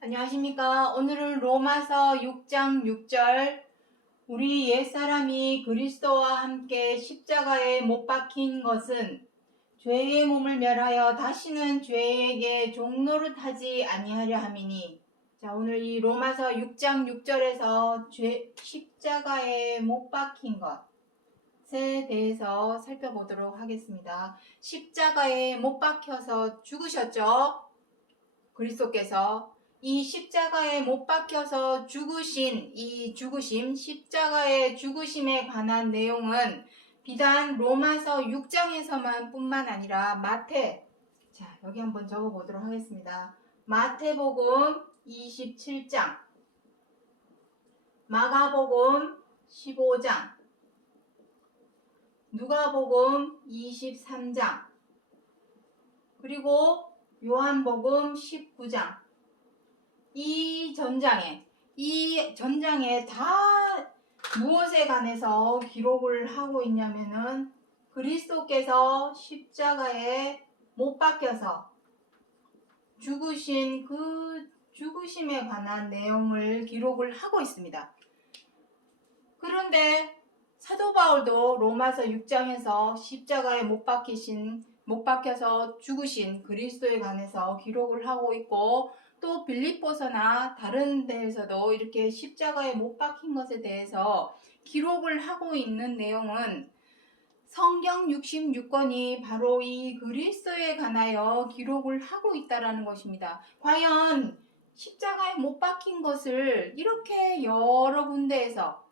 안녕하십니까. 오늘은 로마서 6장 6절 우리 옛사람이 그리스도와 함께 십자가에 못 박힌 것은 죄의 몸을 멸하여 다시는 죄에게 종노릇하지 아니하려 함이니. 자, 오늘 이 로마서 6장 6절에서 십자가에 못 박힌 것에 대해서 살펴보도록 하겠습니다. 십자가에 못 박혀서 죽으셨죠? 그리스도께서 이 십자가에 못 박혀서 죽으신 이 죽으심, 십자가의 죽으심에 관한 내용은 비단 로마서 6장에서만 뿐만 아니라 자, 여기 한번 적어 보도록 하겠습니다. 마태복음 27장, 마가복음 15장, 누가복음 23장, 그리고 요한복음 19장, 이 전장에 다 무엇에 관해서 기록을 하고 있냐면은 그리스도께서 십자가에 못 박혀서 죽으신 그 죽으심에 관한 내용을 기록을 하고 있습니다. 그런데 사도 바울도 로마서 6장에서 십자가에 못 박혀서 죽으신 그리스도에 관해서 기록을 하고 있고, 또 빌립보서나 다른 데에서도 이렇게 십자가에 못 박힌 것에 대해서 기록을 하고 있는 내용은 성경 66권이 바로 이 그리스도에 관하여 기록을 하고 있다라는 것입니다. 과연 십자가에 못 박힌 것을 이렇게 여러 군데에서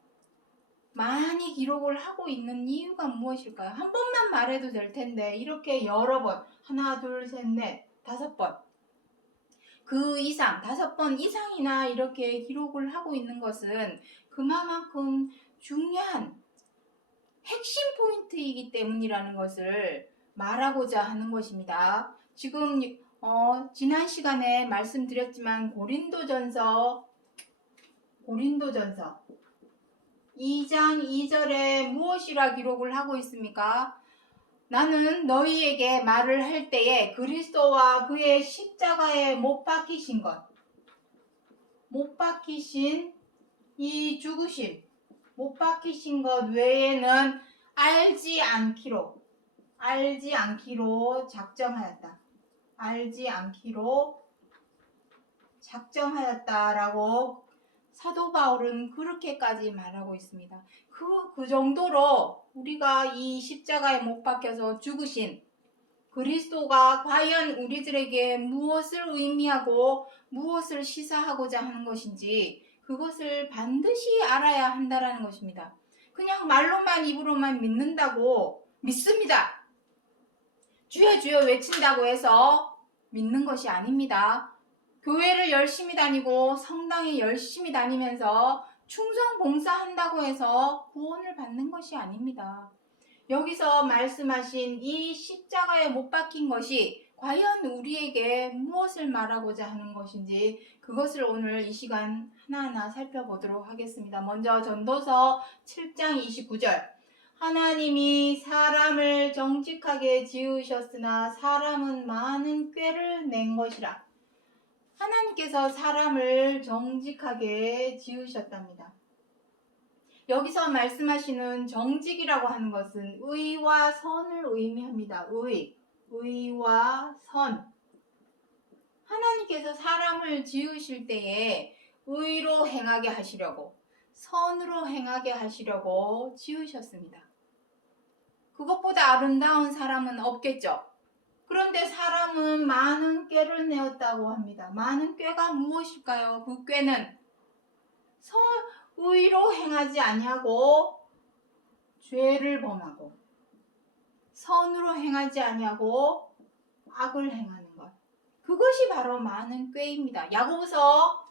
많이 기록을 하고 있는 이유가 무엇일까요? 한 번만 말해도 될 텐데 이렇게 여러 번, 하나, 둘, 셋, 넷, 5번, 그 이상, 5번 이상이나 이렇게 기록을 하고 있는 것은 그만큼 중요한 핵심 포인트이기 때문이라는 것을 말하고자 하는 것입니다. 지금 지난 시간에 말씀드렸지만 고린도전서 2장 2절에 무엇이라 기록을 하고 있습니까? 나는 너희에게 말을 할 때에 그리스도와 그의 십자가에 못 박히신 이 죽으심, 못 박히신 것 외에는 알지 않기로 작정하였다라고 사도 바울은 그렇게까지 말하고 있습니다. 그 정도로 우리가 이 십자가에 못 박혀서 죽으신 그리스도가 과연 우리들에게 무엇을 의미하고 무엇을 시사하고자 하는 것인지 그것을 반드시 알아야 한다는 것입니다. 그냥 말로만 입으로만 믿습니다. 주여 주여 외친다고 해서 믿는 것이 아닙니다. 교회를 열심히 다니고 성당에 열심히 다니면서 충성 봉사한다고 해서 구원을 받는 것이 아닙니다. 여기서 말씀하신 이 십자가에 못 박힌 것이 과연 우리에게 무엇을 말하고자 하는 것인지 그것을 오늘 이 시간 하나하나 살펴보도록 하겠습니다. 먼저 전도서 7장 29절, 하나님이 사람을 정직하게 지으셨으나 사람은 많은 꾀를 낸 것이라. 하나님께서 사람을 정직하게 지으셨답니다. 여기서 말씀하시는 정직이라고 하는 것은 의와 선을 의미합니다. 의와 선. 하나님께서 사람을 지으실 때에 의로 행하게 하시려고, 선으로 행하게 하시려고 지으셨습니다. 그것보다 아름다운 사람은 없겠죠. 그런데 사람은 많은 꾀를 내었다고 합니다. 많은 꾀가 무엇일까요? 그 꾀는 의로 행하지 아니하고 죄를 범하고, 선으로 행하지 아니하고 악을 행하는 것. 그것이 바로 많은 꾀입니다. 야고보서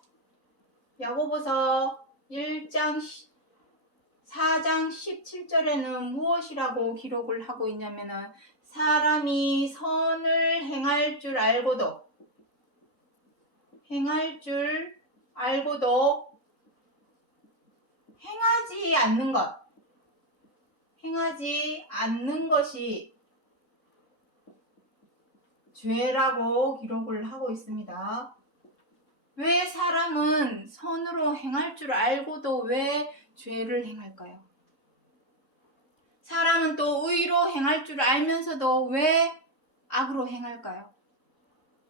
4장 17절에는 무엇이라고 기록을 하고 있냐면은 사람이 선을 행할 줄 알고도 행하지 않는 것이 죄라고 기록을 하고 있습니다. 왜 사람은 선으로 행할 줄 알고도 왜 죄를 행할까요? 사람은 또 의로 행할 줄 알면서도 왜 악으로 행할까요?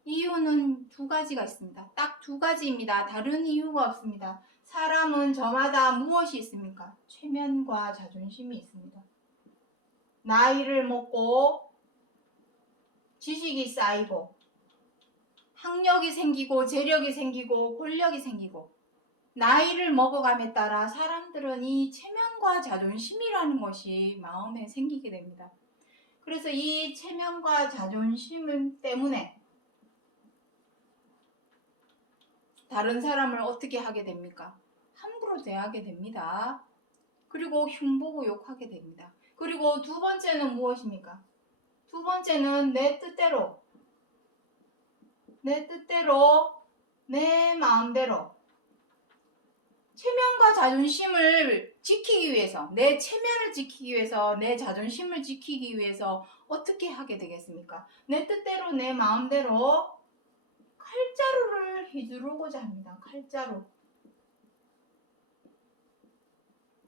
이유는 두 가지가 있습니다. 딱 두 가지입니다. 다른 이유가 없습니다. 사람은 저마다 무엇이 있습니까? 체면과 자존심이 있습니다. 나이를 먹고 지식이 쌓이고 학력이 생기고 재력이 생기고 권력이 생기고 나이를 먹어감에 따라 사람들은 이 체면과 자존심이라는 것이 마음에 생기게 됩니다. 그래서 이 체면과 자존심 때문에 다른 사람을 어떻게 하게 됩니까? 함부로 대하게 됩니다. 그리고 흉보고 욕하게 됩니다. 그리고 두 번째는 무엇입니까? 두 번째는 내 뜻대로, 내 마음대로 체면과 자존심을 지키기 위해서, 내 체면을 지키기 위해서, 내 자존심을 지키기 위해서 어떻게 하게 되겠습니까? 내 뜻대로, 내 마음대로 칼자루를 휘두르고자 합니다. 칼자루.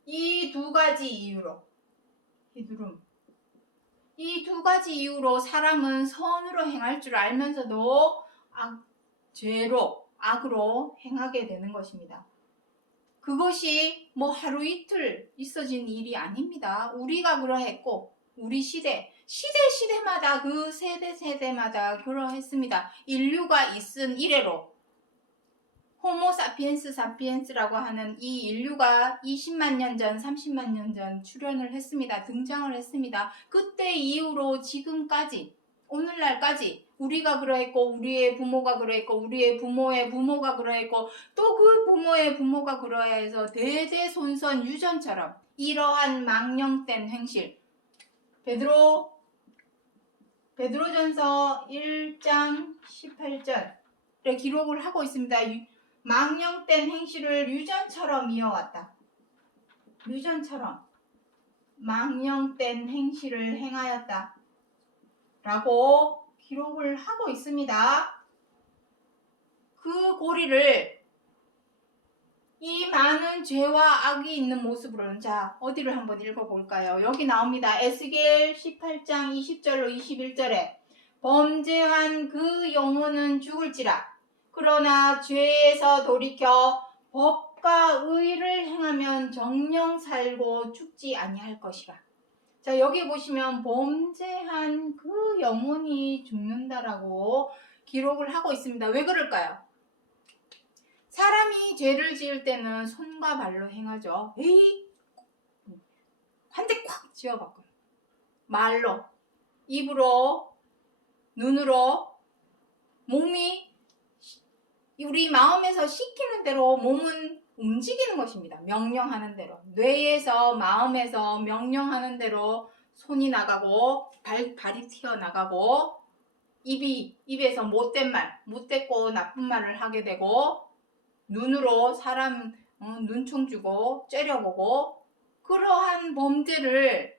이 두 가지 이유로 휘두름. 이 두 가지 이유로 사람은 선으로 행할 줄 알면서도 죄로, 악으로 행하게 되는 것입니다. 그것이 뭐 하루 이틀 있어진 일이 아닙니다. 우리가 그러했고 우리 시대마다 그 세대마다 그러했습니다. 인류가 있은 이래로 호모 사피엔스라고 하는 이 인류가 20만 년 전, 30만 년 전 출현을 했습니다. 등장을 했습니다. 그때 이후로 지금까지, 오늘날까지 우리가 그러했고 우리의 부모가 그러했고 우리의 부모의 부모가 그러했고 또 그 부모의 부모가 그러해서 대대손손 유전처럼 이러한 망령된 행실, 베드로전서 1장 18절에 기록을 하고 있습니다. 망령된 행실을 유전처럼 이어왔다. 유전처럼 망령된 행실을 행하였다. 라고 기록을 하고 있습니다. 그 고리를 이 많은 죄와 악이 있는 모습으로는 자 어디를 한번 읽어볼까요? 여기 나옵니다. 에스겔 18장 20절로 21절에 범죄한 그 영혼은 죽을지라 그러나 죄에서 돌이켜 법과 의를 행하면 정령 살고 죽지 아니할 것이라. 자 여기 보시면 범죄한 그 영혼이 죽는다라고 기록을 하고 있습니다. 왜 그럴까요? 사람이 죄를 지을 때는 손과 발로 행하죠. 에이 한 대 콱 쥐어박고요. 말로, 입으로, 눈으로 몸이 우리 마음에서 시키는 대로 몸은 움직이는 것입니다. 명령하는 대로. 뇌에서 마음에서 명령하는 대로 손이 나가고 발이 튀어나가고 입에서 못된 말, 못됐고 나쁜 말을 하게 되고 눈으로 사람 눈총 주고 째려보고 그러한 범죄를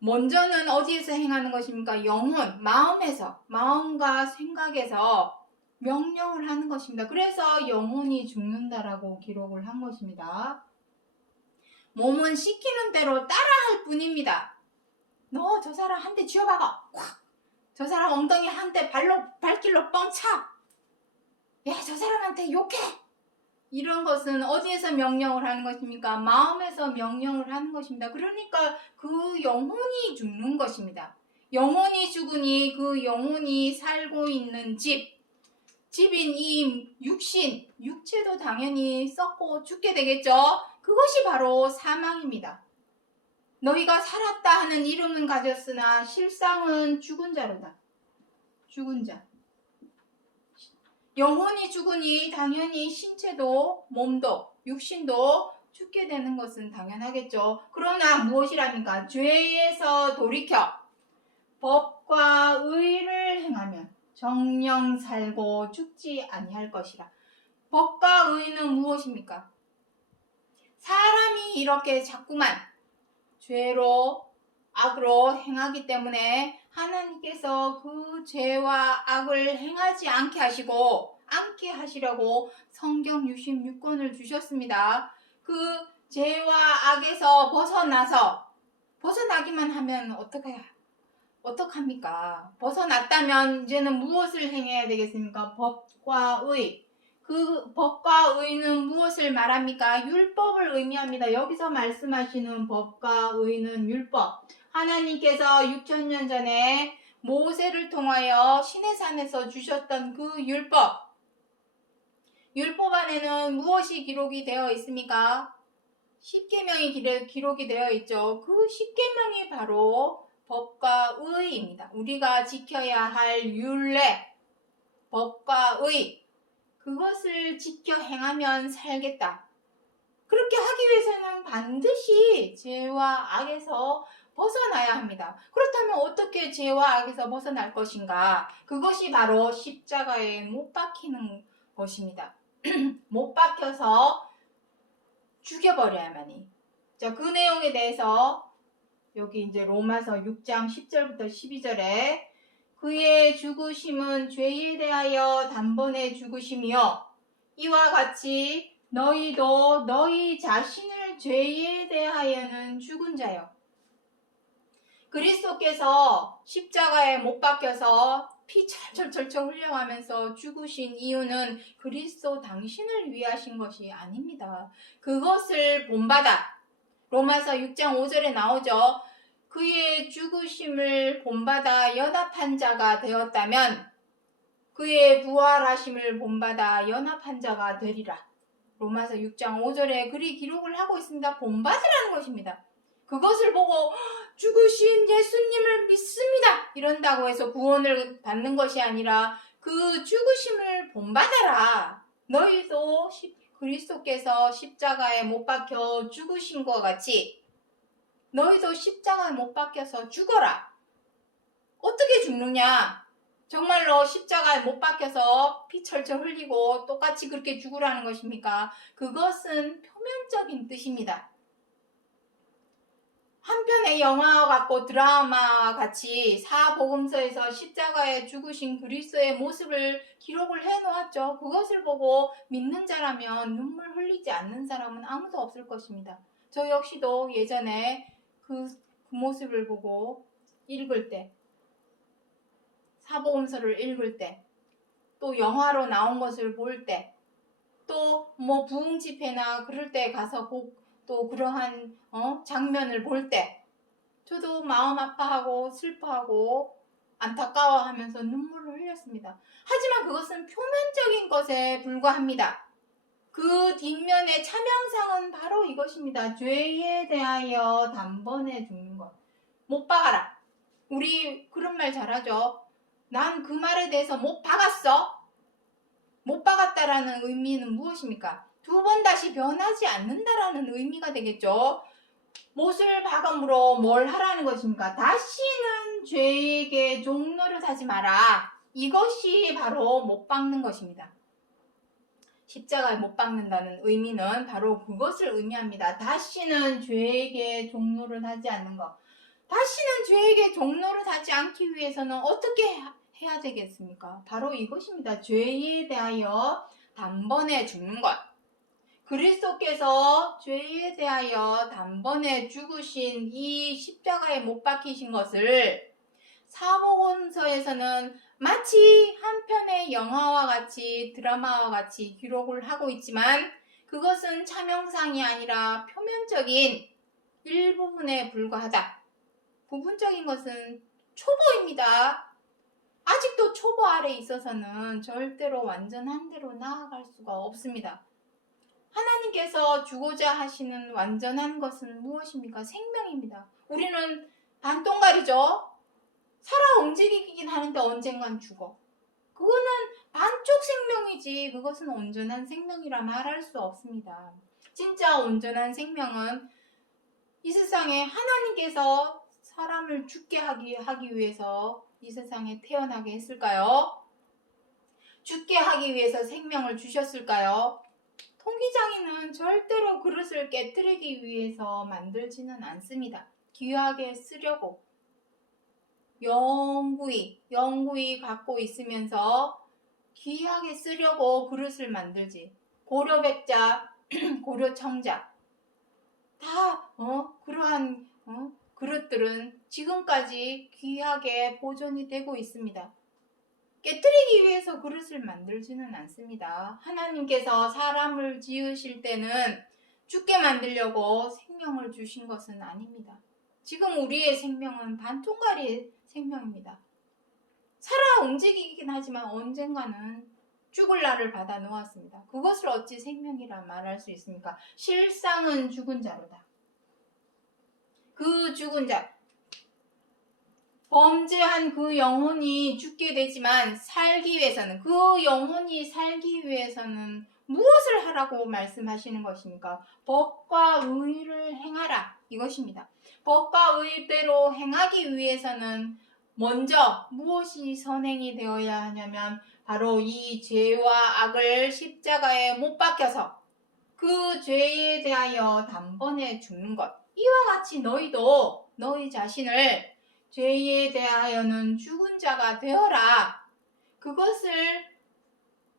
먼저는 어디에서 행하는 것입니까? 영혼, 마음과 생각에서 명령을 하는 것입니다. 그래서 영혼이 죽는다라고 기록을 한 것입니다. 몸은 시키는 대로 따라할 뿐입니다. 너 저 사람 한 대 쥐어박아. 콱. 저 사람 엉덩이 한 대 발길로 뻥 차. 야, 저 사람한테 욕해. 이런 것은 어디에서 명령을 하는 것입니까? 마음에서 명령을 하는 것입니다. 그러니까 그 영혼이 죽는 것입니다. 영혼이 죽으니 그 영혼이 살고 있는 집인 이 육체도 당연히 썩고 죽게 되겠죠. 그것이 바로 사망입니다. 너희가 살았다 하는 이름은 가졌으나 실상은 죽은 자로다. 죽은 자. 영혼이 죽으니 당연히 신체도 몸도 육신도 죽게 되는 것은 당연하겠죠. 그러나 무엇이랍니까? 죄에서 돌이켜 법과 의를 행하면 정령 살고 죽지 아니할 것이라. 법과 의는 무엇입니까? 사람이 이렇게 자꾸만 죄로 악으로 행하기 때문에 하나님께서 그 죄와 악을 행하지 않게 하시고 않게 하시려고 성경 66권을 주셨습니다. 그 죄와 악에서 벗어나기만 하면 어떡합니까? 벗어났다면 이제는 무엇을 행해야 되겠습니까? 법과 의. 그 법과 의는 무엇을 말합니까? 율법을 의미합니다. 여기서 말씀하시는 법과 의는 율법. 하나님께서 6,000년 전에 모세를 통하여 시내산에서 주셨던 그 율법. 율법 안에는 무엇이 기록이 되어 있습니까? 십계명이 기록이 되어 있죠. 그 십계명이 바로 법과 의입니다. 우리가 지켜야 할 율례, 법과 의, 그것을 지켜 행하면 살겠다. 그렇게 하기 위해서는 반드시 죄와 악에서 벗어나야 합니다. 그렇다면 어떻게 죄와 악에서 벗어날 것인가? 그것이 바로 십자가에 못 박히는 것입니다. 못 박혀서 죽여버려야만이. 자, 그 내용에 대해서 여기 이제 로마서 6장 10절부터 12절에 그의 죽으심은 죄에 대하여 단번에 죽으심이요 이와 같이 너희도 너희 자신을 죄에 대하여는 죽은 자요. 그리스도께서 십자가에 못 박혀서 피 철철철철 흘려가면서 죽으신 이유는 그리스도 당신을 위하신 것이 아닙니다. 그것을 본받아 로마서 6장 5절에 나오죠. 그의 죽으심을 본받아 연합한 자가 되었다면 그의 부활하심을 본받아 연합한 자가 되리라. 로마서 6장 5절에 그리 기록을 하고 있습니다. 본받으라는 것입니다. 그것을 보고 죽으신 예수님을 믿습니다 이런다고 해서 구원을 받는 것이 아니라 그 죽으심을 본받아라. 너희도 그리스도께서 십자가에 못 박혀 죽으신 것 같이 너희도 십자가에 못 박혀서 죽어라. 어떻게 죽느냐? 정말로 십자가에 못 박혀서 피 철철 흘리고 똑같이 그렇게 죽으라는 것입니까? 그것은 표면적인 뜻입니다. 한편의 영화와 같고 드라마와 같이 사복음서에서 십자가에 죽으신 그리스도의 모습을 기록을 해놓았죠. 그것을 보고 믿는 자라면 눈물 흘리지 않는 사람은 아무도 없을 것입니다. 저 역시도 예전에 그 모습을 보고 읽을 때, 사복음서를 읽을 때, 또 영화로 나온 것을 볼 때, 또 뭐 부흥 집회나 그럴 때 가서 또 그러한 장면을 볼 때 저도 마음 아파하고 슬퍼하고 안타까워하면서 눈물을 흘렸습니다. 하지만 그것은 표면적인 것에 불과합니다. 그 뒷면의 차명상은 바로 이것입니다. 죄에 대하여 단번에 죽는 것. 못 박아라. 우리 그런 말 잘하죠. 난 그 말에 대해서 못 박았어. 못 박았다라는 의미는 무엇입니까? 두 번 다시 변하지 않는다라는 의미가 되겠죠. 못을 박음으로 뭘 하라는 것입니까? 다시는 죄에게 종노릇하지 마라. 이것이 바로 못 박는 것입니다. 십자가에 못 박는다는 의미는 바로 그것을 의미합니다. 다시는 죄에게 종노릇하지 않는 것. 다시는 죄에게 종노릇하지 않기 위해서는 어떻게 해야 되겠습니까? 바로 이것입니다. 죄에 대하여 단번에 죽는 것. 그리스도께서 죄에 대하여 단번에 죽으신 이 십자가에 못 박히신 것을 사복음서에서는 마치 한 편의 영화와 같이 드라마와 같이 기록을 하고 있지만 그것은 차명상이 아니라 표면적인 일부분에 불과하다. 부분적인 것은 초보입니다. 아직도 초보 아래 있어서는 절대로 완전한 대로 나아갈 수가 없습니다. 하나님께서 주고자 하시는 완전한 것은 무엇입니까? 생명입니다. 우리는 반동가리죠. 살아 움직이긴 하는데 언젠간 죽어. 그거는 반쪽 생명이지 그것은 온전한 생명이라 말할 수 없습니다. 진짜 온전한 생명은 이 세상에 하나님께서 사람을 죽게 하기 위해서 이 세상에 태어나게 했을까요? 죽게 하기 위해서 생명을 주셨을까요? 통기장이는 절대로 그릇을 깨뜨리기 위해서 만들지는 않습니다. 귀하게 쓰려고 영구히 갖고 있으면서 귀하게 쓰려고 그릇을 만들지. 고려백자, 고려청자 다 그러한 그릇들은 지금까지 귀하게 보존이 되고 있습니다. 깨뜨리기 위해서 그릇을 만들지는 않습니다. 하나님께서 사람을 지으실 때는 죽게 만들려고 생명을 주신 것은 아닙니다. 지금 우리의 생명은 반통가리의 생명입니다. 살아 움직이긴 하지만 언젠가는 죽을 날을 받아 놓았습니다. 그것을 어찌 생명이라 말할 수 있습니까? 실상은 죽은 자로다. 그 죽은 자, 범죄한 그 영혼이 죽게 되지만 살기 위해서는, 그 영혼이 살기 위해서는 무엇을 하라고 말씀하시는 것입니까? 법과 의를 행하라, 이것입니다. 법과 의대로 행하기 위해서는 먼저 무엇이 선행이 되어야 하냐면 바로 이 죄와 악을 십자가에 못 박혀서 그 죄에 대하여 단번에 죽는 것. 이와 같이 너희도 너희 자신을 죄에 대하여는 죽은 자가 되어라. 그것을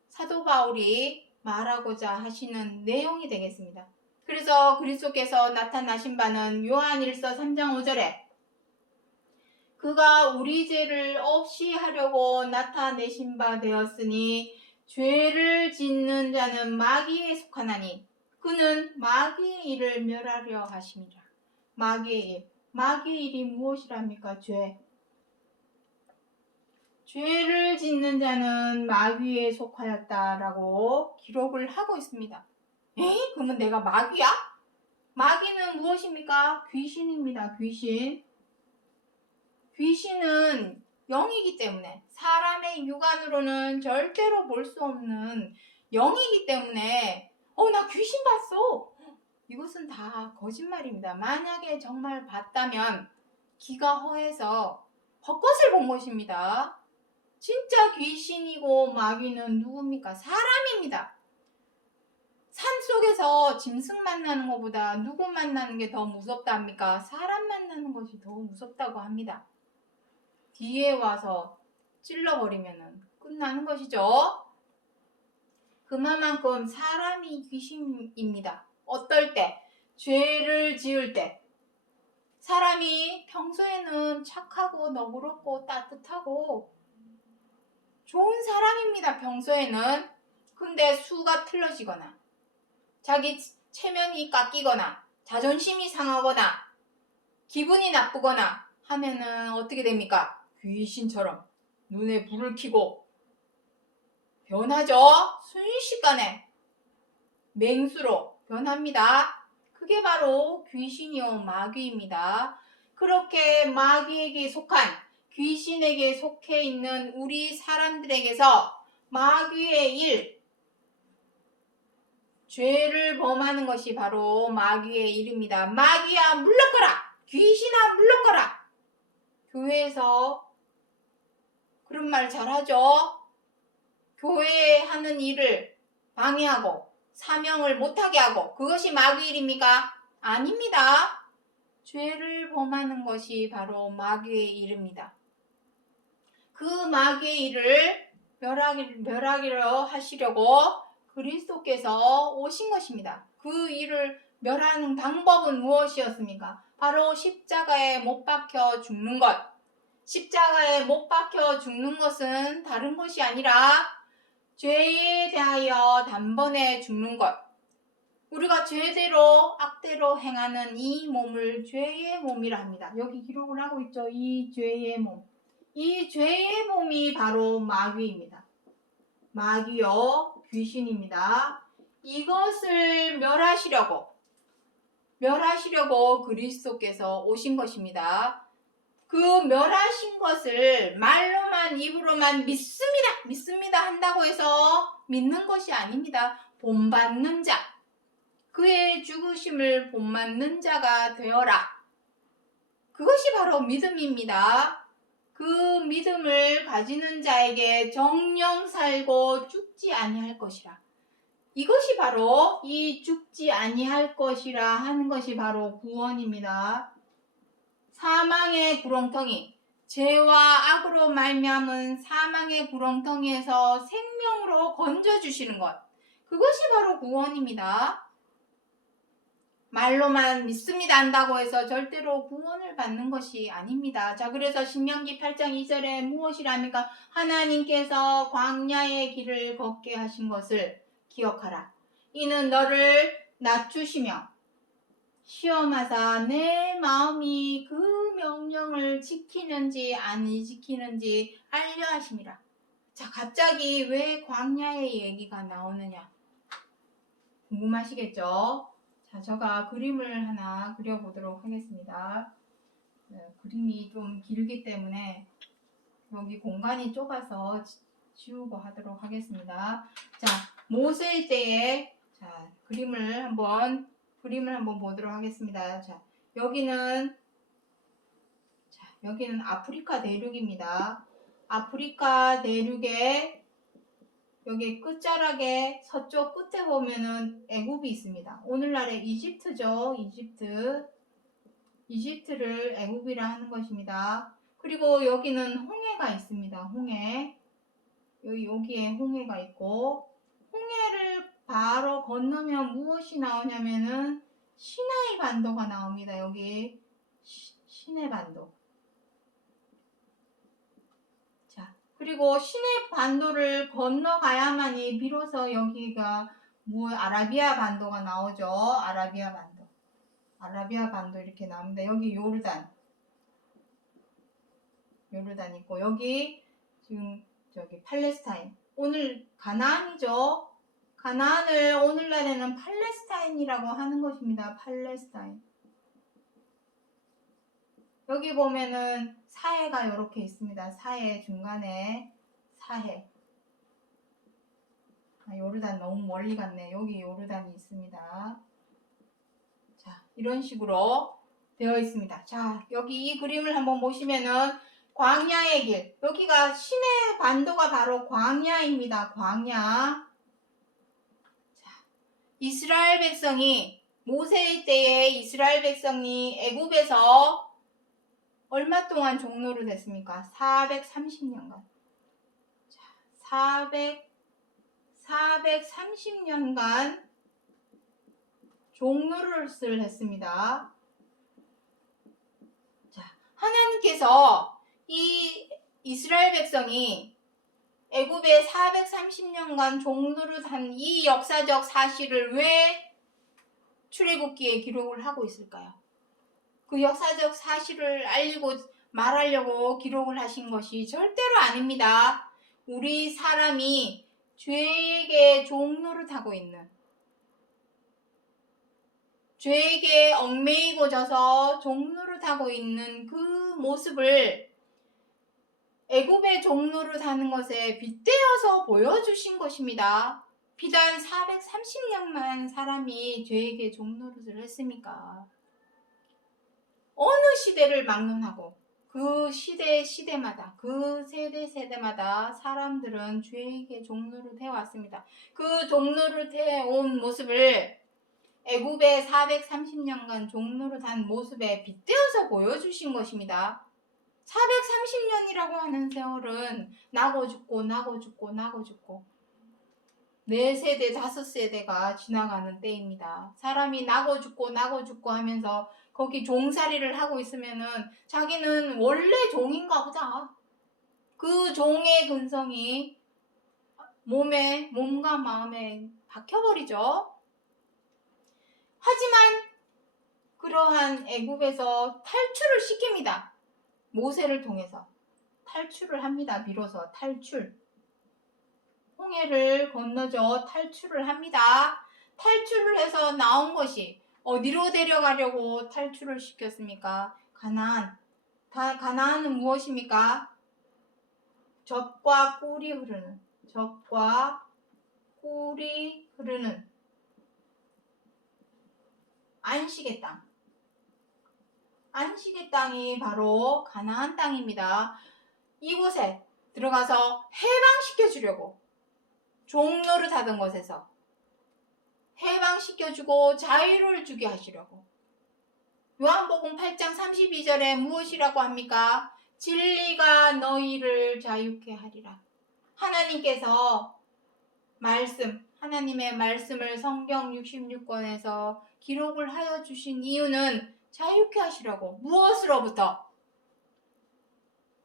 사도 바울이 말하고자 하시는 내용이 되겠습니다. 그래서 그리스도께서 나타나신 바는 요한일서 3장 5절에 그가 우리 죄를 없이 하려고 나타내신 바 되었으니 죄를 짓는 자는 마귀에 속하나니 그는 마귀의 일을 멸하려 하심이라. 마귀의 일. 마귀의 일이 무엇이랍니까? 죄. 죄를 짓는 자는 마귀에 속하였다라고 기록을 하고 있습니다. 그러면 내가 마귀야? 마귀는 무엇입니까? 귀신입니다. 귀신. 귀신은 영이기 때문에 사람의 육안으로는 절대로 볼 수 없는 영이기 때문에 나 귀신 봤어. 이것은 다 거짓말입니다. 만약에 정말 봤다면 귀가 허해서 헛것을 본 것입니다. 진짜 귀신이고 마귀는 누굽니까? 사람입니다. 산속에서 짐승 만나는 것보다 누구 만나는 게 더 무섭다 합니까? 사람 만나는 것이 더 무섭다고 합니다. 뒤에 와서 찔러버리면 끝나는 것이죠. 그만큼 사람이 귀신입니다. 어떨 때? 죄를 지을 때. 사람이 평소에는 착하고 너그럽고 따뜻하고 좋은 사람입니다. 평소에는. 근데 수가 틀어지거나 자기 체면이 깎이거나 자존심이 상하거나 기분이 나쁘거나 하면은 어떻게 됩니까? 귀신처럼 눈에 불을 켜고 변하죠? 순식간에 맹수로 변합니다. 그게 바로 귀신이요 마귀입니다. 그렇게 마귀에게 속한 귀신에게 속해 있는 우리 사람들에게서 마귀의 일, 죄를 범하는 것이 바로 마귀의 일입니다. 마귀야 물러가라! 귀신아 물러가라! 교회에서 그런 말 잘하죠? 교회에 하는 일을 방해하고 사명을 못하게 하고 그것이 마귀 일입니까? 아닙니다. 죄를 범하는 것이 바로 마귀의 일입니다. 그 마귀의 일을 멸하기로 하시려고 그리스도께서 오신 것입니다. 그 일을 멸하는 방법은 무엇이었습니까? 바로 십자가에 못 박혀 죽는 것. 십자가에 못 박혀 죽는 것은 다른 것이 아니라 죄에 대하여 단번에 죽는 것. 우리가 죄대로 악대로 행하는 이 몸을 죄의 몸이라 합니다. 여기 기록을 하고 있죠. 이 죄의 몸. 이 죄의 몸이 바로 마귀입니다. 마귀요 귀신입니다. 이것을 멸하시려고 그리스도께서 오신 것입니다. 그 멸하신 것을 말로만 입으로만 믿습니다 한다고 해서 믿는 것이 아닙니다. 본받는 자, 그의 죽으심을 본받는 자가 되어라. 그것이 바로 믿음입니다. 그 믿음을 가지는 자에게 정령 살고 죽지 아니할 것이라. 이것이 바로 이 죽지 아니할 것이라 하는 것이 바로 구원입니다. 사망의 구렁텅이, 죄와 악으로 말미암은 사망의 구렁텅이에서 생명으로 건져주시는 것. 그것이 바로 구원입니다. 말로만 믿습니다 한다고 해서 절대로 구원을 받는 것이 아닙니다. 자, 그래서 신명기 8장 2절에 무엇이랍니까? 하나님께서 광야의 길을 걷게 하신 것을 기억하라. 이는 너를 낮추시며 시험하사 내 마음이 그 명령을 지키는지 아니 지키는지 알려 하심이라. 자, 갑자기 왜 광야의 얘기가 나오느냐? 궁금하시겠죠? 자, 제가 그림을 하나 그려보도록 하겠습니다. 그림이 좀 길기 때문에 여기 공간이 좁아서 지우고 하도록 하겠습니다. 자, 모세의 때에 자, 그림을 한번 보도록 하겠습니다. 자, 여기는 아프리카 대륙입니다. 아프리카 대륙에 여기 끝자락에 서쪽 끝에 보면은 애굽이 있습니다. 오늘날의 이집트죠. 이집트를 애굽이라 하는 것입니다. 그리고 여기는 홍해가 있습니다. 홍해. 여기에 홍해가 있고, 홍해를 바로 건너면 무엇이 나오냐면은 시나이 반도가 나옵니다. 여기 시내 반도. 자, 그리고 시내 반도를 건너가야만이 비로소 여기가 아라비아 반도가 나오죠. 아라비아 반도 이렇게 나옵니다. 여기 요르단 있고, 여기 지금 저기 팔레스타인. 오늘 가나안이죠. 가나안을 오늘날에는 팔레스타인이라고 하는 것입니다. 팔레스타인. 여기 보면은 사해가 이렇게 있습니다. 사해 중간에 사해. 요르단 너무 멀리 갔네. 여기 요르단이 있습니다. 자, 이런 식으로 되어 있습니다. 자, 여기 이 그림을 한번 보시면은 광야의 길. 여기가 시내 반도가 바로 광야입니다. 광야. 자, 이스라엘 백성이 모세의 때에 이스라엘 백성이 애굽에서 얼마 동안 종노릇 했습니까? 430년간. 자, 430년간 종노릇을 했습니다. 자, 하나님께서 이 이스라엘 백성이 애굽에 430년간 종노릇한 이 역사적 사실을 왜 출애굽기에 기록을 하고 있을까요? 그 역사적 사실을 알리고 말하려고 기록을 하신 것이 절대로 아닙니다. 우리 사람이 죄에게 종노릇하고 있는, 죄에게 얽매이고 져서 종노릇하고 있는 그 모습을 애굽의 종노릇하는 것에 빗대어서 보여주신 것입니다. 비단 430년만 사람이 죄에게 종노릇을 했습니까? 어느 시대를 막론하고 그 시대마다 그 세대마다 사람들은 죄에게 종노릇 해왔습니다. 그 종노릇 해온 모습을 애굽의 430년간 종노릇한 모습에 빗대어서 보여주신 것입니다. 430년이라고 하는 세월은 나고 죽고 4세대 5세대가 지나가는 때입니다. 사람이 나고 죽고 하면서 거기 종살이를 하고 있으면은 자기는 원래 종인가 보다. 그 종의 근성이 몸과 마음에 박혀버리죠. 하지만 그러한 애굽에서 탈출을 시킵니다. 모세를 통해서 탈출을 합니다. 비로소 탈출. 홍해를 건너죠. 탈출을 합니다. 탈출을 해서 나온 것이 어디로 데려가려고 탈출을 시켰습니까? 가나안. 가나안은 무엇입니까? 젖과 꿀이 흐르는 안식의 땅. 안식의 땅이 바로 가나안 땅입니다. 이곳에 들어가서 해방시켜 주려고 종노릇 하던 것에서 해방시켜주고 자유를 주게 하시려고. 요한복음 8장 32절에 무엇이라고 합니까? 진리가 너희를 자유케 하리라. 하나님께서 하나님의 말씀을 성경 66권에서 기록을 하여 주신 이유는 자유케 하시라고. 무엇으로부터?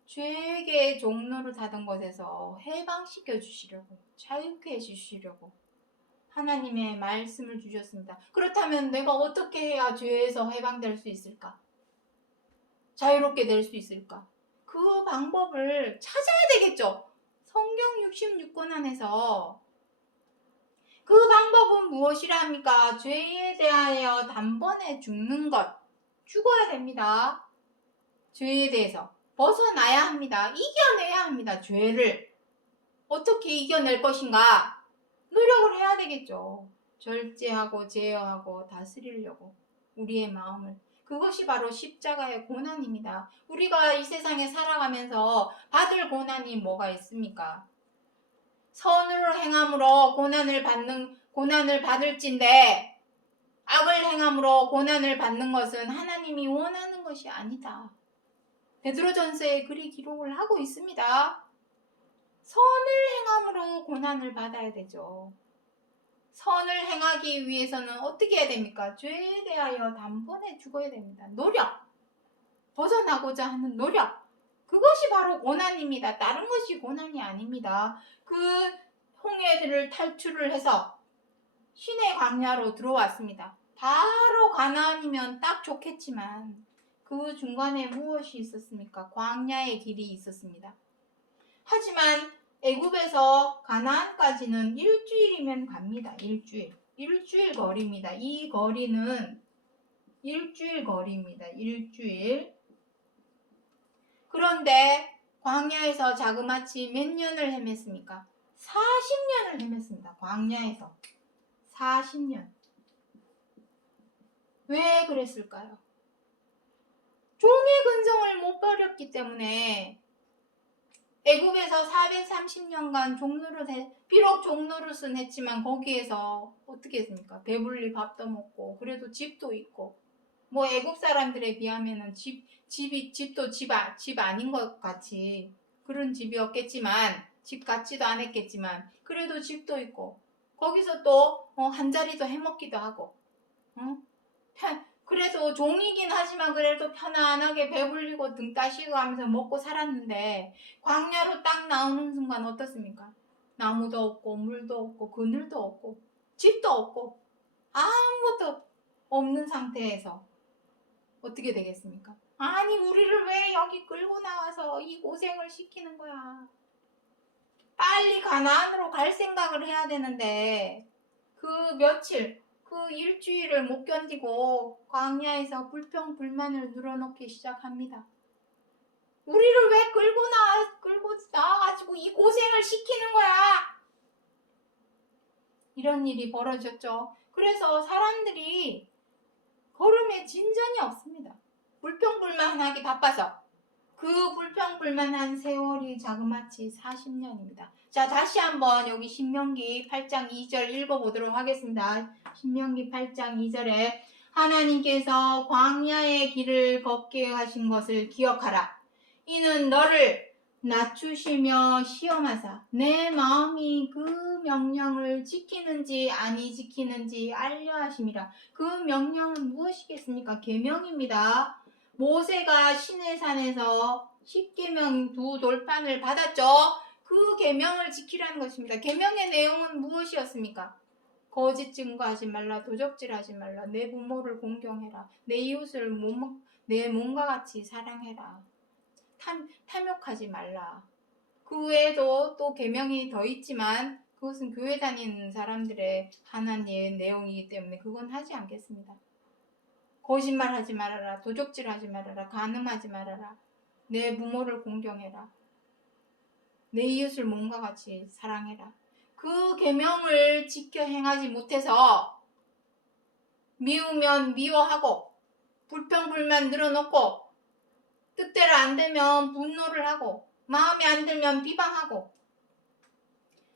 죄의 종로를 닫은 것에서 해방시켜 주시려고, 자유케 해주시려고 하나님의 말씀을 주셨습니다. 그렇다면 내가 어떻게 해야 죄에서 해방될 수 있을까? 자유롭게 될 수 있을까? 그 방법을 찾아야 되겠죠. 성경 66권 안에서 그 방법은 무엇이라 합니까? 죄에 대하여 단번에 죽는 것. 죽어야 됩니다. 죄에 대해서 벗어나야 합니다. 이겨내야 합니다. 죄를 어떻게 이겨낼 것인가? 노력을 해야 되겠죠. 절제하고 제어하고 다스리려고 우리의 마음을. 그것이 바로 십자가의 고난입니다. 우리가 이 세상에 살아가면서 받을 고난이 뭐가 있습니까? 선을 행함으로 고난을 받을진데 악을 행함으로 고난을 받는 것은 하나님이 원하는 것이 아니다. 베드로전서에 그리 기록을 하고 있습니다. 선을 행함으로 고난을 받아야 되죠. 선을 행하기 위해서는 어떻게 해야 됩니까? 죄에 대하여 단번에 죽어야 됩니다. 노력, 벗어나고자 하는 노력, 그것이 바로 고난입니다. 다른 것이 고난이 아닙니다. 그 홍해들을 탈출을 해서 신의 광야로 들어왔습니다. 바로 가나안이면 딱 좋겠지만 그 중간에 무엇이 있었습니까? 광야의 길이 있었습니다. 하지만 애굽에서 가나안까지는 일주일이면 갑니다. 일주일 거리입니다. 이 거리는 일주일 거리입니다. 일주일. 그런데 광야에서 자그마치 몇 년을 헤맸습니까? 40년을 헤맸습니다. 광야에서 40년. 왜 그랬을까요? 종의 근성을 못 버렸기 때문에. 애굽에서 430년간 비록 종노릇은 했지만 거기에서 어떻게 했습니까? 배불리 밥도 먹고 그래도 집도 있고, 뭐 애굽 사람들에 비하면은 집도 집 아닌 것 같이 그런 집이었겠지만, 집 같지도 않았겠지만 그래도 집도 있고 거기서 또 한 자리도 해먹기도 하고, 그래도 종이긴 하지만 그래도 편안하게 배불리고 등 따시고 하면서 먹고 살았는데, 광야로 딱 나오는 순간 어떻습니까? 나무도 없고 물도 없고 그늘도 없고 집도 없고 아무것도 없는 상태에서 어떻게 되겠습니까? 아니, 우리를 왜 여기 끌고 나와서 이 고생을 시키는 거야? 빨리 가나안으로 갈 생각을 해야 되는데 그 일주일을 못 견디고 광야에서 불평불만을 늘어놓기 시작합니다. 우리를 왜 끌고 나와가지고 이 고생을 시키는 거야? 이런 일이 벌어졌죠. 그래서 사람들이 걸음에 진전이 없습니다. 불평불만하기 바빠서. 그 불평불만한 세월이 자그마치 40년입니다. 자, 다시 한번 여기 신명기 8장 2절 읽어보도록 하겠습니다. 신명기 8장 2절에 하나님께서 광야의 길을 걷게 하신 것을 기억하라. 이는 너를 낮추시며 시험하사 내 마음이 그 명령을 지키는지 아니 지키는지 알려 하심이라. 그 명령은 무엇이겠습니까? 계명입니다. 모세가 시내산에서 10계명 두 돌판을 받았죠. 그 계명을 지키라는 것입니다. 계명의 내용은 무엇이었습니까? 거짓 증거하지 말라, 도적질하지 말라, 내 부모를 공경해라, 내 이웃을 내 몸과 같이 사랑해라, 탐욕하지 말라. 그 외에도 또 계명이 더 있지만 그것은 교회 다니는 사람들의 하나님의 내용이기 때문에 그건 하지 않겠습니다. 거짓말하지 말아라, 도적질하지 말아라, 간음하지 말아라, 내 부모를 공경해라, 내 이웃을 몸과 같이 사랑해라. 그 계명을 지켜 행하지 못해서 미우면 미워하고 불평불만 늘어놓고 뜻대로 안 되면 분노를 하고 마음에 안 들면 비방하고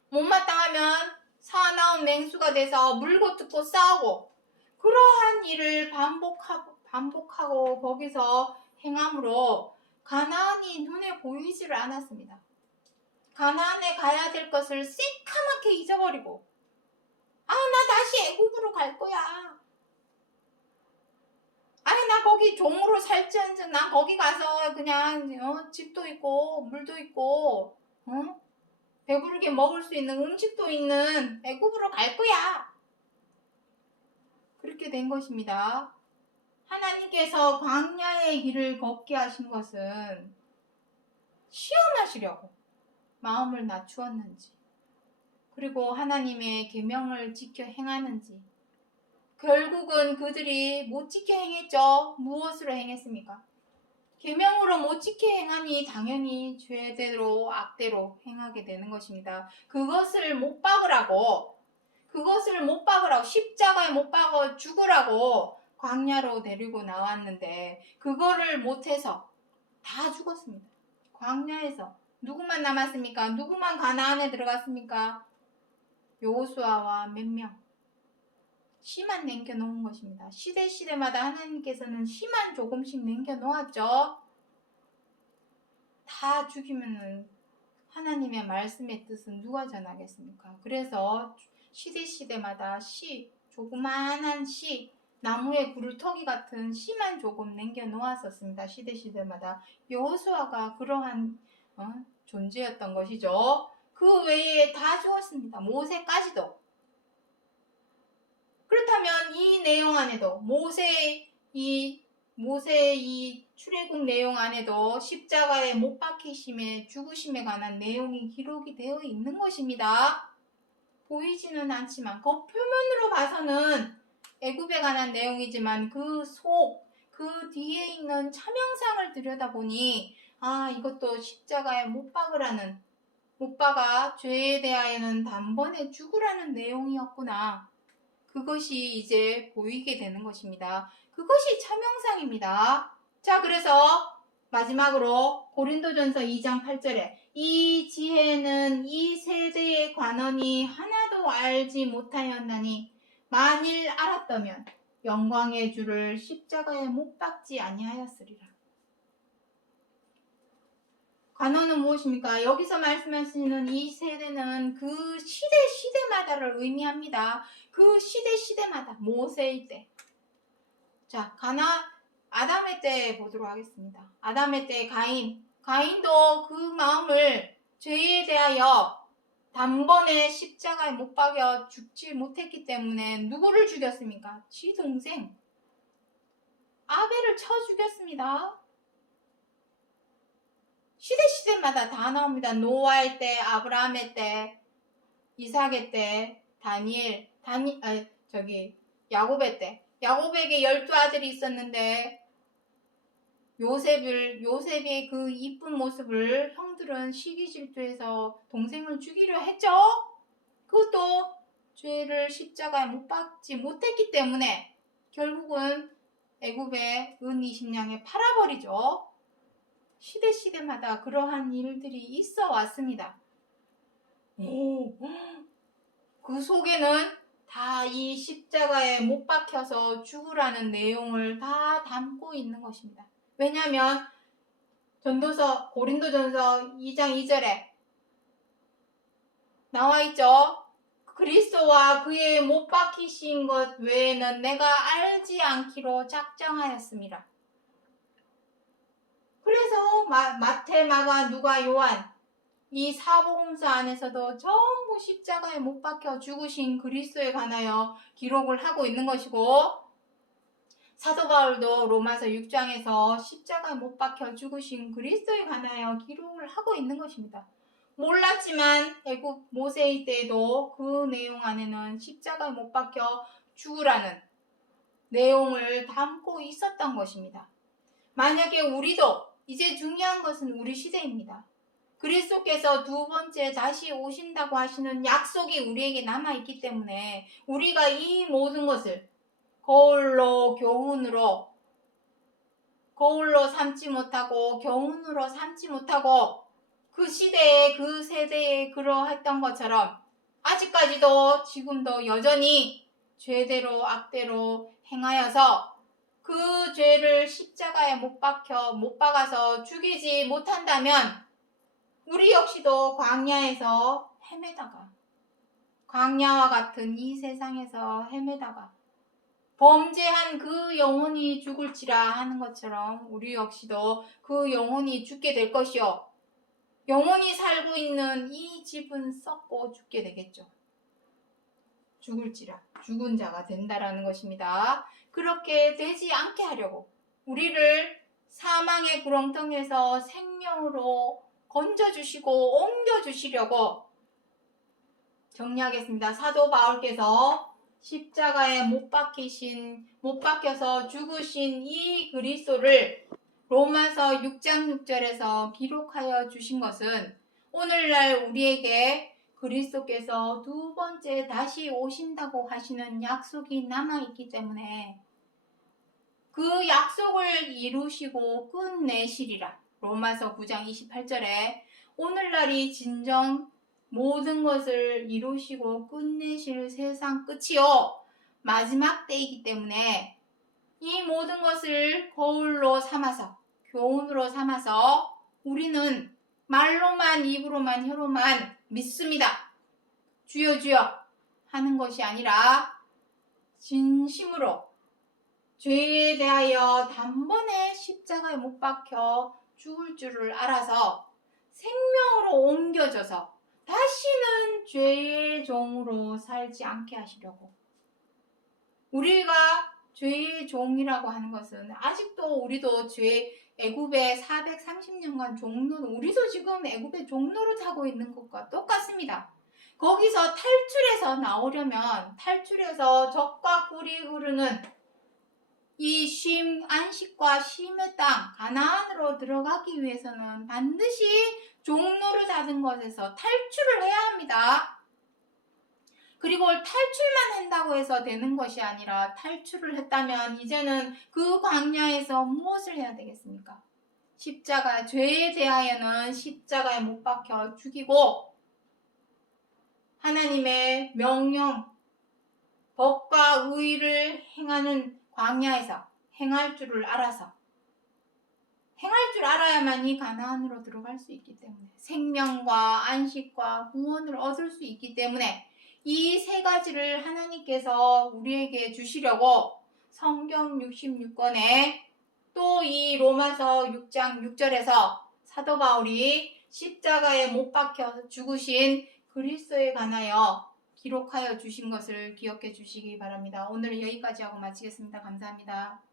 못마땅하면 사나운 맹수가 돼서 물고 뜯고 싸우고, 그러한 일을 반복하고 거기서 행함으로 가나안이 눈에 보이지를 않았습니다. 가나안에 가야 될 것을 새카맣게 잊어버리고 나 다시 애굽으로 갈 거야. 나 거기 종으로 살지언정 난 거기 가서 그냥 집도 있고 물도 있고 배부르게 먹을 수 있는 음식도 있는 애굽으로 갈 거야. 그렇게 된 것입니다. 하나님께서 광야의 길을 걷게 하신 것은 시험하시려고 마음을 낮추었는지, 그리고 하나님의 계명을 지켜 행하는지, 결국은 그들이 못 지켜 행했죠. 무엇으로 행했습니까? 계명으로 못 지켜 행하니 당연히 죄대로 악대로 행하게 되는 것입니다. 그것을 못 박으라고 십자가에 못 박아 죽으라고 광야로 데리고 나왔는데 그거를 못해서 다 죽었습니다. 광야에서 누구만 남았습니까? 누구만 가나안에 들어갔습니까? 여호수아와 몇 명. 씨만 남겨놓은 것입니다. 시대마다 하나님께서는 씨만 조금씩 남겨놓았죠. 다 죽이면은 하나님의 말씀의 뜻은 누가 전하겠습니까? 그래서 시대마다 씨, 조그만한 씨, 나무의 굴터기 같은 씨만 조금 남겨놓았었습니다. 시대마다. 여호수아가 그러한 존재였던 것이죠. 그 외에 다 죽었습니다. 모세까지도. 그렇다면 이 내용 안에도 모세의 이 출애굽 내용 안에도 십자가에 못 박히심에 죽으심에 관한 내용이 기록이 되어 있는 것입니다. 보이지는 않지만 겉표면으로 봐서는 애굽에 관한 내용이지만 그 뒤에 있는 차명상을 들여다보니 이것도 십자가에 못 박아 죄에 대하여는 단번에 죽으라는 내용이었구나. 그것이 이제 보이게 되는 것입니다. 그것이 차명상입니다. 자, 그래서 마지막으로 고린도전서 2장 8절에 이 지혜는 이 세대의 관원이 하나도 알지 못하였나니 만일 알았다면 영광의 주를 십자가에 못 박지 아니하였으리라. 관원은 무엇입니까? 여기서 말씀하시는 이 세대는 그 시대마다를 의미합니다. 그 시대마다 모세의 때. 자, 아담의 때 보도록 하겠습니다. 아담의 때 가인도 그 마음을 죄에 대하여 단번에 십자가에 못 박여 죽지 못했기 때문에 누구를 죽였습니까? 지 동생 아벨을 쳐 죽였습니다. 시대마다 다 나옵니다. 노아의 때, 아브라함의 때, 이삭의 때, 야곱의 때. 야곱에게 12아들이 있었는데 요셉의 그 이쁜 모습을 형들은 시기질투해서 동생을 죽이려 했죠. 그것도 죄를 십자가에 못 박지 못했기 때문에 결국은 애굽의 은 20냥에 팔아버리죠. 시대마다 그러한 일들이 있어 왔습니다. 그 속에는 다 이 십자가에 못 박혀서 죽으라는 내용을 다 담고 있는 것입니다. 왜냐하면 고린도전서 2장 2절에 나와 있죠. 그리스도와 그의 못 박히신 것 외에는 내가 알지 않기로 작정하였습니다. 그래서 마태, 마가, 누가, 요한 이 사복음서 안에서도 전부 십자가에 못 박혀 죽으신 그리스도에 관하여 기록을 하고 있는 것이고, 사도 바울도 로마서 6장에서 십자가에 못 박혀 죽으신 그리스도에 관하여 기록을 하고 있는 것입니다. 몰랐지만 애굽 모세의 때에도 그 내용 안에는 십자가에 못 박혀 죽으라는 내용을 담고 있었던 것입니다. 만약에 우리도, 이제 중요한 것은 우리 시대입니다. 그리스도께서 두 번째 다시 오신다고 하시는 약속이 우리에게 남아있기 때문에 우리가 이 모든 것을 거울로 삼지 못하고 교훈으로 삼지 못하고 그 시대에 그 세대에 그러했던 것처럼 아직까지도 지금도 여전히 죄대로 악대로 행하여서 그 죄를 십자가에 못 박아서 죽이지 못한다면 우리 역시도 광야에서 헤매다가, 광야와 같은 이 세상에서 헤매다가 범죄한 그 영혼이 죽을지라 하는 것처럼 우리 역시도 그 영혼이 죽게 될 것이요, 영혼이 살고 있는 이 집은 썩고 죽게 되겠죠. 죽을지라, 죽은 자가 된다라는 것입니다. 그렇게 되지 않게 하려고 우리를 사망의 구렁텅이에서 생명으로 건져주시고 옮겨주시려고, 정리하겠습니다. 사도 바울께서 십자가에 못 박혀서 죽으신 이 그리스도를 로마서 6장 6절에서 기록하여 주신 것은 오늘날 우리에게 그리스도께서 두 번째 다시 오신다고 하시는 약속이 남아있기 때문에 그 약속을 이루시고 끝내시리라. 로마서 9장 28절에 오늘날이 진정 모든 것을 이루시고 끝내실 세상 끝이요, 마지막 때이기 때문에 이 모든 것을 거울로 삼아서, 교훈으로 삼아서 우리는 말로만, 입으로만, 혀로만 믿습니다, 주여 주여 하는 것이 아니라 진심으로 죄에 대하여 단번에 십자가에 못 박혀 죽을 줄을 알아서 생명으로 옮겨져서 다시는 죄의 종으로 살지 않게 하시려고. 우리가 죄의 종이라고 하는 것은 아직도 우리도 애굽의 430년간 종로는, 우리도 지금 애굽의 종로를 타고 있는 것과 똑같습니다. 거기서 탈출해서 나오려면, 탈출해서 적과 꿀이 흐르는 이 안식과 쉼의 땅 가나안으로 들어가기 위해서는 반드시 종로를 닫은 것에서 탈출을 해야 합니다. 그리고 탈출만 한다고 해서 되는 것이 아니라, 탈출을 했다면 이제는 그 광야에서 무엇을 해야 되겠습니까? 죄에 대하여는 십자가에 못 박혀 죽이고, 하나님의 명령, 법과 의를 행하는 광야에서 행할 줄을 알아야만이 가나안으로 들어갈 수 있기 때문에, 생명과 안식과 구원을 얻을 수 있기 때문에 이 세 가지를 하나님께서 우리에게 주시려고 성경 66권에 또 이 로마서 6장 6절에서 사도 바울이 십자가에 못 박혀 죽으신 그리스도에 관하여 기록하여 주신 것을 기억해 주시기 바랍니다. 오늘은 여기까지 하고 마치겠습니다. 감사합니다.